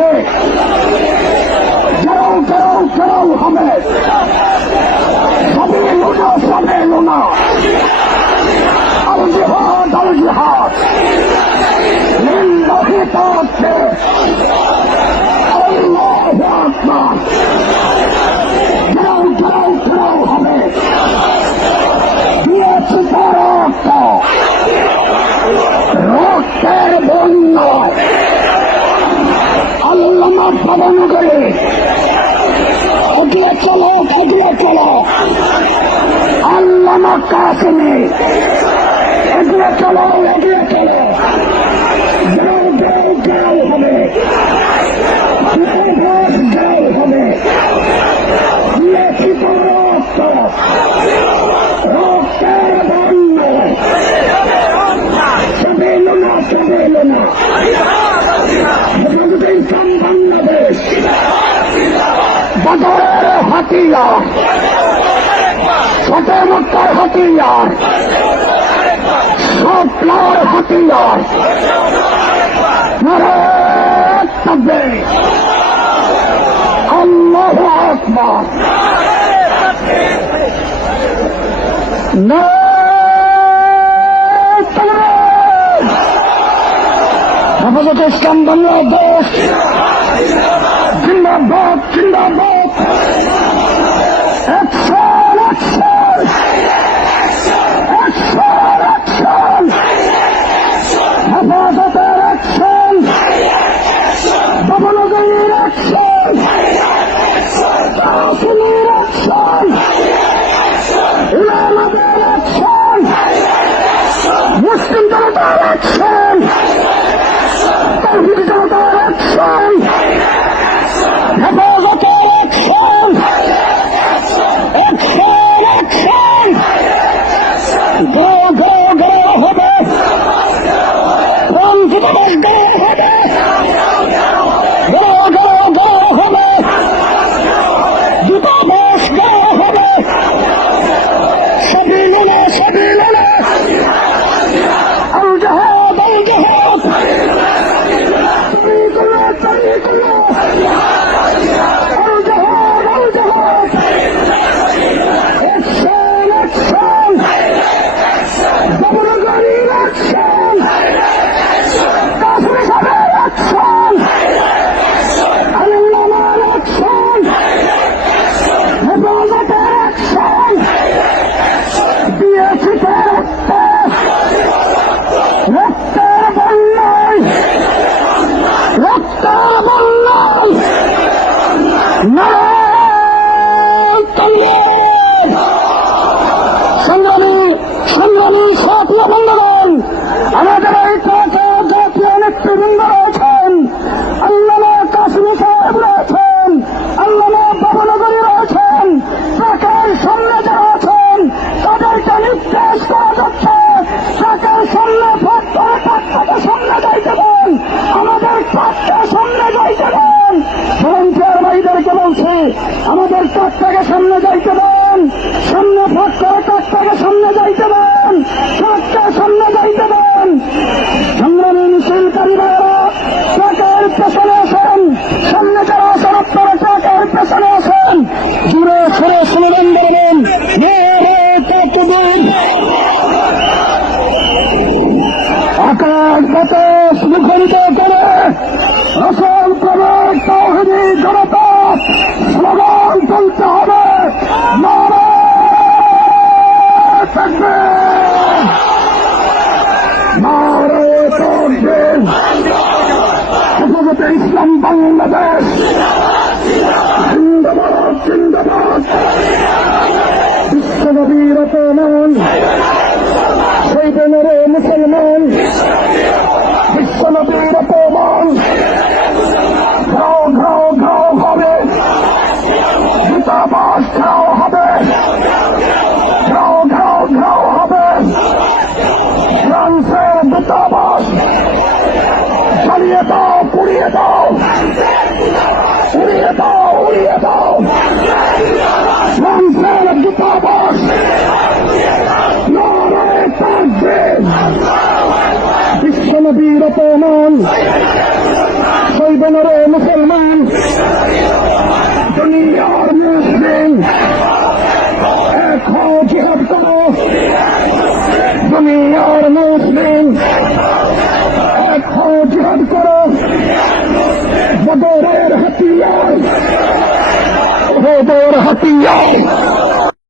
বলেছে জড়াও জড়াও জড়াও হবে, সবে লোনা সবে লোনা, আল জিহাদ আল জিহাদ লিল্লাহি তাআলা আল্লাহু আকবার। জড়াও জড়াও জড়াও হবে, দিয়েছে রক্ত, রক্তের বন্যা আল্লামা ভবনগরে এগিয়ে চলো এগিয়ে চলো, আল্লামা কাসেমে এগিয়ে চলো এগিয়ে চলো, যাও যাও যাও হবে, যাও হবে, দিয়েছি রক্ত, রক্তের বন্যা সবে এলো না সবে এলো না, বাংলাদেশ বদরের হাতিয়ার, ছোট মক্কার হাতিয়ার, স্বপ্নার হাতিয়ার, নারায়ে তাকবীর, আল্লাহু আকবার, নারায়ে তাকবীর। হেফাজতে ইসলাম বাংলাদেশ জিন্দাবাদ জিন্দাবাদ, অ্যাকশন অ্যাকশন অ্যাকশন অ্যাকশন, হেফাজতের অ্যাকশন, ভবনগরীর অ্যাকশন, কাসেমের অ্যাকশন, উলামাদের অ্যাকশন, মুসলিম জনতার অ্যাকশন, তাওহীদ জনতার অ্যাকশন, হেফাজতের অ্যাকশন, অ্যাকশন অ্যাকশন, গো গো গো হবে, বন্ধুবাস গো হবে, গো গো গো হবে, দূতাবাস গো হবে, সাবিলুনা সাবিলুনা, আল জিহাদ আল জিহাদ, তরিকুল্লাহ তরিকুল্লাহ, সংগ্রামী সংগ্রামী সাথীয় বন্ধুগণ, আমাদের এই জাতীয় নেতৃবৃন্দ রয়েছেন, আল্লামা কাসেমী সাহেব রয়েছেন, আল্লামা ভবনগরী রয়েছেন, ট্রাকের সামনে যারা আছেন তাদেরকে নির্দেশ করা যাচ্ছে ট্রাকের সামনে ভোট করে ট্রাকটাকে সামনে যাইতে দেন, আমাদের ট্রাককে সামনে যাইতে দেন। ভলান্টিয়ার ভাইদেরকে বলছি আমাদের ট্রাকটাকে সামনে যাইতে দেন, সামনে ভোট করে ট্রাকটাকে সামনে যাইতে দেন, ট্রাকটা সামনে যাইতে দেন। সংগ্রামী মিছিলকারী ভাইয়েরা ট্রাকের পেছনে আসেন, সামনে যারা আছেন আপনারা ট্রাকের পেছনে আসেন, জুড়ে সরে স্লোগান দেবেন, নারায়ে তাকবীর। আকাশ বাতাস মুখরিত করে রসুল প্রেমের তাওহীদি জনতা স্লোগান তুলতে হবে, নারায়ে তাকবীর, নারায়ে তাকবীর। হেফাজতে ইসলাম বাংলাদেশ জিন্দাবাদ জিন্দাবাদ, বিশ্বনবীর অপমান শহীদে নরে মুসলমান, বিশ্বনবীর অপমান ঘাও ঘাও ঘাও হবে, দূতাবাস ঘাও হবে, ঘাও ঘাও ঘাও হবে, ফ্রান্সের দূতাবাস জ্বালিয়ে দাও পুড়িয়ে দাও, উড়িয়ে দাও উড়িয়ে দাও, ফ্রান্সের দূতাবাস, নারায়ে তাকবীর। বিশ্বনবীর অপমান শহীদে নরে মুসলমান। বদরের হাতিয়ার, বদর হাতিয়ার